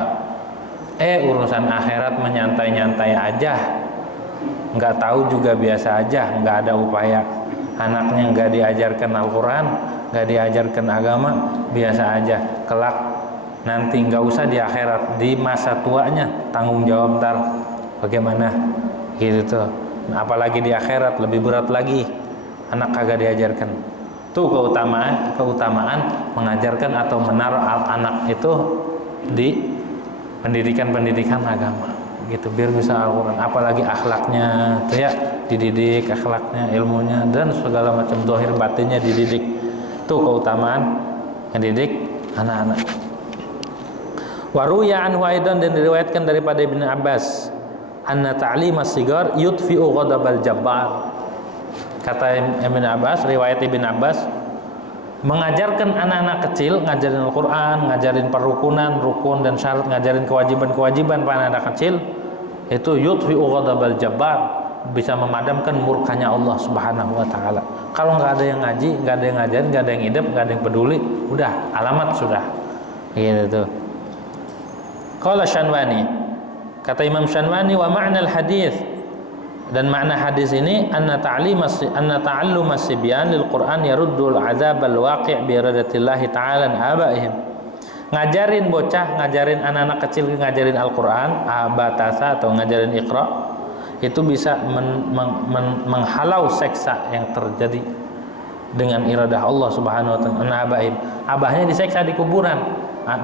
Urusan akhirat menyantai-nyantai aja, nggak tahu juga biasa aja, nggak ada upaya. Anaknya nggak diajarkan Al-Quran, nggak diajarkan agama, biasa aja. Kelak nanti nggak usah di akhirat, di masa tuanya tanggung jawab ntar bagaimana gitu tuh. Nah, apalagi di akhirat lebih berat lagi, anak kagak diajarkan. Tuh keutamaan mengajarkan atau menaruh anak itu di pendidikan agama gitu, biar bisa Al-Quran, apalagi akhlaknya tuh ya, dididik akhlaknya, ilmunya, dan segala macam zahir batinnya dididik. Tuh keutamaan mendidik anak-anak. Waruya anhu aidan, dan diriwayatkan daripada Ibnu Abbas, anna ta'limas sigar yudfi'u ghadabal jabbar. Kata Ibnu Abbas, riwayat Ibnu Abbas, mengajarkan anak-anak kecil, ngajarin Al-Quran, ngajarin perukunan, rukun dan syarat, ngajarin kewajiban-kewajiban pada anak kecil, itu yudfi'u ghadabal jabbar, bisa memadamkan murkanya Allah Subhanahu wa taala. Kalau nggak ada yang ngaji, nggak ada yang ngajarin, nggak ada yang hidup, nggak ada yang peduli, udah alamat sudah. Gitu. Qala Syanwani, kata Imam Syanwani, wa ma'nal hadis, dan makna hadis ini, anna ta'allum as-sibyan lil Qur'an yaruddul azab al-waqi' bi iradatillahi ta'ala abaihim. Ngajarin bocah, ngajarin anak-anak kecil, ngajarin Al-Qur'an, abatasa atau ngajarin Iqra, itu bisa menghalau seksa yang terjadi dengan iradah Allah Subhanahu wa taala abaihim. Abahnya diseksa di kuburan.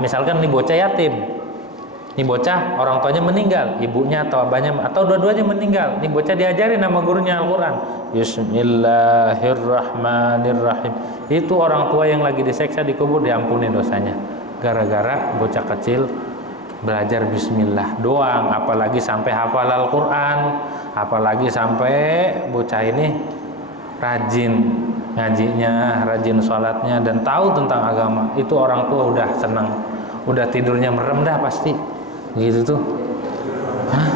Misalkan nih bocah yatim. Ini bocah orang tuanya meninggal, ibunya atau abahnya atau dua-duanya meninggal. Ini bocah diajarin sama gurunya Al-Quran, Bismillahirrahmanirrahim. Itu orang tua yang lagi diseksa di kubur diampuni dosanya, gara-gara bocah kecil belajar Bismillah doang. Apalagi sampai hafal Al-Quran, apalagi sampai bocah ini rajin ngajinya, rajin sholatnya, dan tahu tentang agama. Itu orang tua udah senang, udah tidurnya merem dah pasti. Gitu tuh. Hah?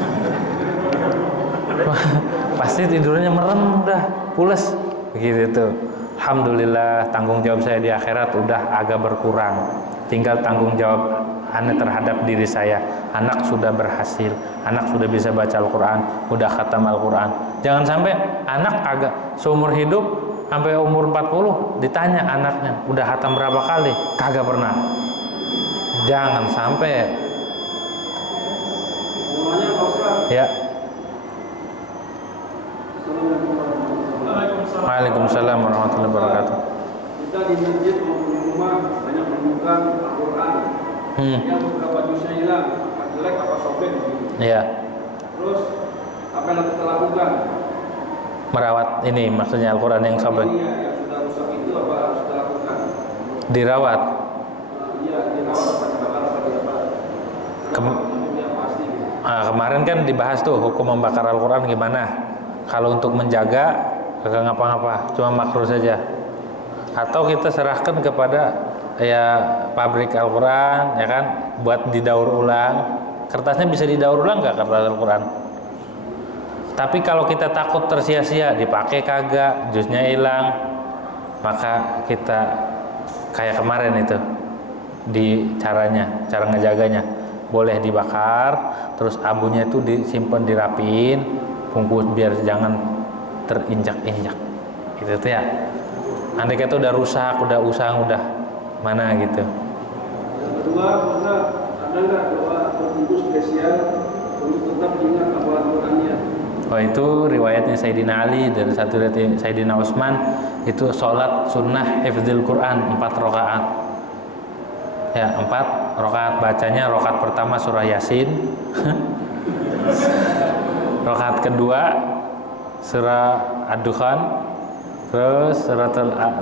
Pasti tidurnya merem dah, pules. Begitu tuh. Alhamdulillah, tanggung jawab saya di akhirat udah agak berkurang. Tinggal tanggung jawab anak terhadap diri saya. Anak sudah berhasil, anak sudah bisa baca Al-Quran, udah khatam Al-Quran. Jangan sampai anak agak seumur hidup sampai umur 40 ditanya anaknya udah khatam berapa kali, kagak pernah. Jangan sampai. Ya. Waalaikumsalam warahmatullahi wabarakatuh. Kita di masjid maupun di rumah banyak menemukan Al-Quran yang beberapa juznya hilang, apa jelek, apa sobek gitu. Iya. Terus apa yang kita lakukan? Merawat ini maksudnya Al-Quran yang sobek. Iya, yang sudah rusak itu apa harus kita lakukan? Dirawat. Iya, dirawat apa dibakar apa diapa? Pasti. Kemarin kan dibahas tuh hukum membakar Al-Quran gimana. Kalau untuk menjaga kagak ngapa-ngapa, cuma makruh saja. Atau kita serahkan kepada ya pabrik Al-Quran, ya kan, buat didaur ulang. Kertasnya bisa didaur ulang nggak kertas Al-Quran? Tapi kalau kita takut tersia-sia, dipakai kagak, jusnya hilang, maka kita kayak kemarin itu di cara ngejaganya, boleh dibakar, terus abunya itu disimpan dirapiin, bungkus biar jangan terinjak-injak gitu tuh ya. Andai kata udah rusak, udah usang, udah mana gitu. Yang kedua, ada nggak doa tertentu spesial untuk tetap ingat hafalan Qurannya? Oh, itu riwayatnya Sayyidina Ali dan satu dari Sayyidina Utsman, itu sholat sunnah hifdzul Quran 4 rakaat. Ya, 4 rakaat, bacanya rakaat pertama surah Yasin. Rakaat kedua surah Ad-Dukhan, terus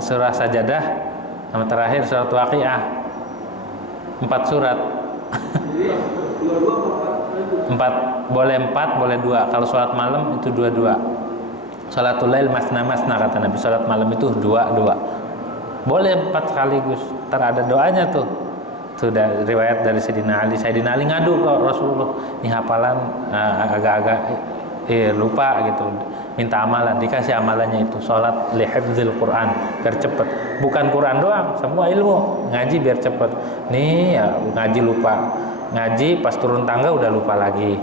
surah Sajadah, sama terakhir surat Waqiah. 4 surat. 4, boleh 4, boleh 2. Kalau sholat malam itu 2-2. Sholatul lail masna-masna kata Nabi. Sholat malam itu 2-2. Boleh 4 sekaligus. Ntar ada doanya tuh. Sudah riwayat dari Sayyidina Ali. Sayyidina Ali ngadu ke Rasulullah, ini hafalan agak-agak lupa gitu. Minta amalan, dikasih amalannya itu. Sholat li hifdzil Quran, biar cepet. Bukan Quran doang, semua ilmu. Ngaji biar cepet. Nih ya, ngaji lupa. Ngaji pas turun tangga udah lupa lagi.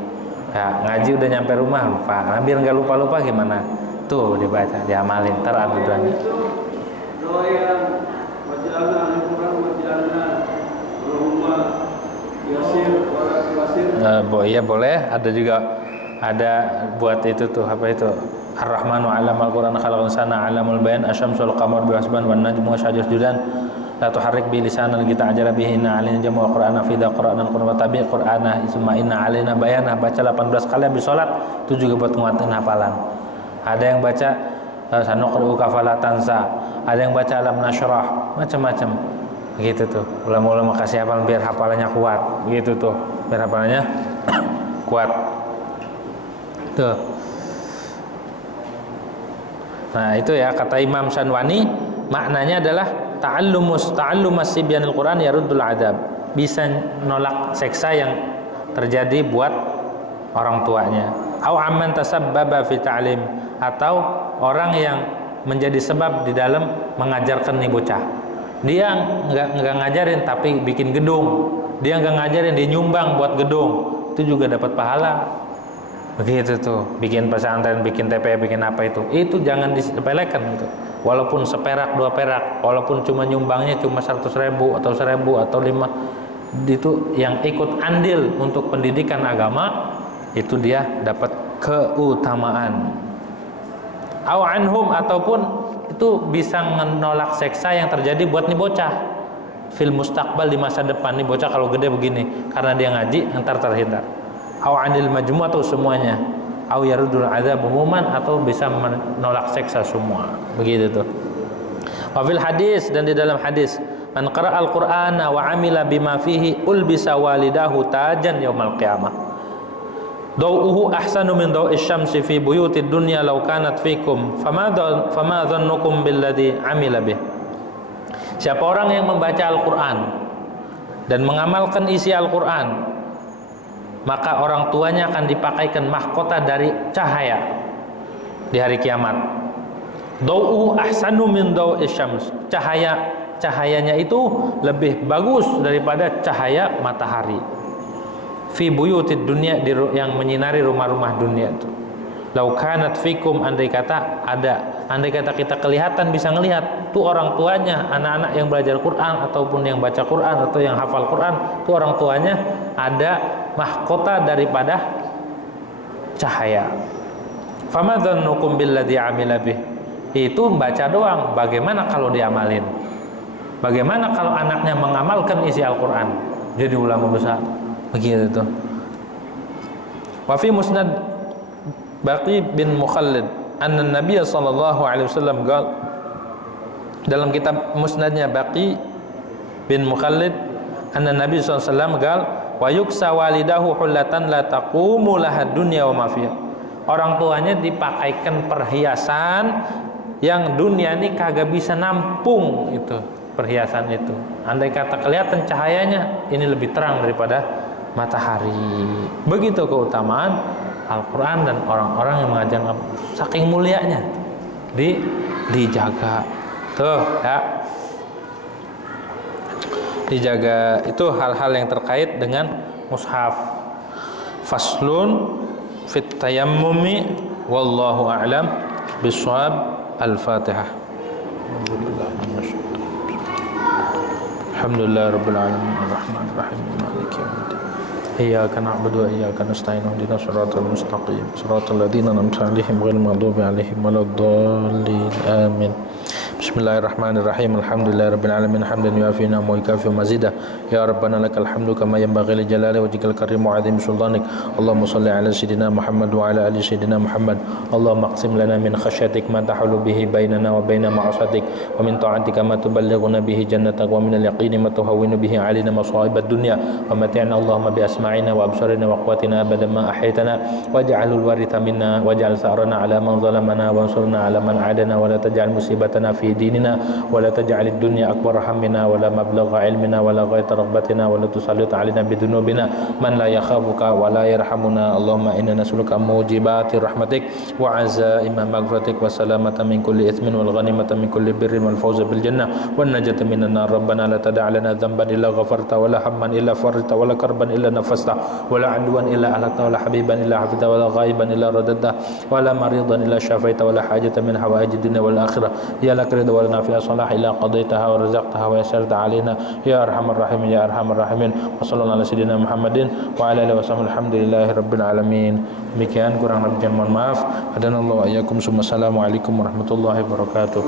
Ya, ngaji udah nyampe rumah lupa. Nah, biar nggak lupa-lupa gimana? Tuh dibaca, diamalin. Ntar ada doanya. Doa yang waj'alna al-Quran waj'alna Allahumma yasir wa yasir. Iya boleh. Ada juga ada buat itu tuh apa itu? Ar-Rahmanu 'allamal Qur'an khalaqal insana 'allamul bayan asyamsul qamar bihasban wan najmu wasyajarus judan. La tuharrik bi lisanal kita ajara bihi inna alina jam'a qur'ana fi qur'anan qur'an tabi qur'ana isma inna alina bayana. Baca 18 kali habis salat, itu juga buat nguatin hafalan. Ada yang baca sanuqri'uka fala tansa, ada yang baca alam nasyrah, macam-macam begitu tuh. Ulama-ulama kasih hafalan biar hafalannya kuat begitu tuh, biar hafalannya kuat tuh. Nah itu ya kata Imam Sanwani, maknanya adalah ta'allumas sibyanil Quran yaruddul adab, bisa nolak seksa yang terjadi buat orang tuanya. Au amman tasabbaba fi ta'lim, atau orang yang menjadi sebab di dalam mengajarkan nih bocah. Dia nggak ngajarin tapi bikin gedung, dia nggak ngajarin, dia nyumbang buat gedung, itu juga dapat pahala. Begitu tuh, bikin pesantren, bikin TP, bikin apa itu jangan disepelekan gitu. Walaupun seperak 2 perak, walaupun cuma nyumbangnya cuma 100.000 atau 1.000 atau 5, itu yang ikut andil untuk pendidikan agama, itu dia dapat keutamaan. Au anhum, ataupun itu bisa menolak seksa yang terjadi buat nih bocah fil mustaqbal, di masa depan. Nih bocah kalau gede begini karena dia ngaji, ntar terhindar. Au anil majmu', atau semuanya. Au yarudul adzab umuman, atau bisa menolak seksa semua. Begitu tuh. Wa fil hadis, dan di dalam hadis, man qara'al qur'ana wa 'amila bima fihi ulbisa walidahu tajan yaumal qiyamah. Dawuhu ahsanu min daw'is syamsi fi buyutid dunya law kanat fikum fama dhannukum billadhi 'amila bih. Siapa orang yang membaca Al-Qur'an dan mengamalkan isi Al-Qur'an, maka orang tuanya akan dipakaikan mahkota dari cahaya di hari kiamat. Daw'uhu ahsanu min daw'is syams. Cahayanya itu lebih bagus daripada cahaya matahari. Fi buyutid dunya, yang menyinari rumah-rumah dunia itu. Lau kanat fikum, andai kata kita kelihatan bisa ngelihat tuh orang tuanya, anak-anak yang belajar Quran ataupun yang baca Quran atau yang hafal Quran, tuh orang tuanya ada mahkota daripada cahaya. Fama dhannukum billadzi amila bih. Itu baca doang, bagaimana kalau diamalin? Bagaimana kalau anaknya mengamalkan isi Al-Qur'an? Jadi ulama besar. Begitu tuh. Wa fi musnad Baqi bin Mukhallid anna Nabiy sallallahu alaihi wasallam qala, dalam kitab musnadnya Baqi bin Mukhallid, anna Nabi sallallahu alaihi wasallam qala wa yuksa walidahu hullatan la taqumu lahad dunya wa ma fiha. Orang tuanya dipakaikan perhiasan yang dunia ini kagak bisa nampung itu perhiasan itu. Andai kata kelihatan cahayanya, ini lebih terang daripada matahari. Begitu keutamaan Al-Quran dan orang-orang yang mengajarkan. Saking mulianya dijaga tuh ya, dijaga. Itu hal-hal yang terkait dengan mushaf. Faslun fit tayammumi wallahu a'lam bishawab. Al-Fatihah. Alhamdulillah rabbil alamin arrahmanir rahim maliki yaumiddin. Iyyaka na'budu wa iyyaka nasta'in ihdinas siratal mustaqim siratal ladzina an'amta 'alaihim ghairil maghdubi 'alaihim waladdallin. Amin. Bismillahirrahmanirrahim. Alhamdulillahirabbil alamin hamdan yuafi ni'amahu wa yukafi mazidah. Ya rabbana lakal hamdu kama yanbaghi li jalali wajhikal karim wa 'azimi sultanik. Allahumma shalli ala sayidina Muhammad wa ala ali sayidina Muhammad. Allahumma aqsim lana min khasyatik ma tahulu bihi bainana wa baina ma'asatik wa min ta'atika ma tuballighuna bihi jannatak wa min al-yaqini ma tuhawwinu bihi 'alaina masa'ibad dunya wa mat'ina Allahumma bi asma'ina wa absarina wa quwwatina abadan ma ahyaytana waj'alul waritha minna waj'al sa'rana 'ala man zalamana wansurna 'ala man 'adana wa la taj'al musibatana fi dinina wa la taj'alid dunya akbar hammina wa la mablagha ilmina wa la ghayata raghbatina wa la tusallit 'alaina bidunubina man la yakhafuka wa la yarhamuna. Allahumma inna nas'aluka mujibati rahmatik wa 'azaima maghfiratik wa salamata min kulli ithmin wal ghanimata min kulli birrin wal fawza bil jannah wan najata minan nar. Rabbana la tada' lana dhanban illa ghafarta wa la hamman illa farajta wa la karban illa nafasta wa la 'adwan illa ahlakta wa la habiban illa hafidta wa la ghaiban illa radadta wa la maridan illa syafaita wa la hajatan min hawaijid dunya wal akhirah ya lak ridha wa lana fiha salah illa qadaitaha wa razaqtaha wa yasarta alaina ya arhamar rahimin ya arhamar rahimin. Wa sallallahu ala sayidina Muhammadin wa ala alihi wasallam. Alhamdulillahi rabbil alamin. Demikian, kurang lebihnya mohon maaf. Hadanallahu wa iyyakum. Assalamualaikum warahmatullahi wabarakatuh.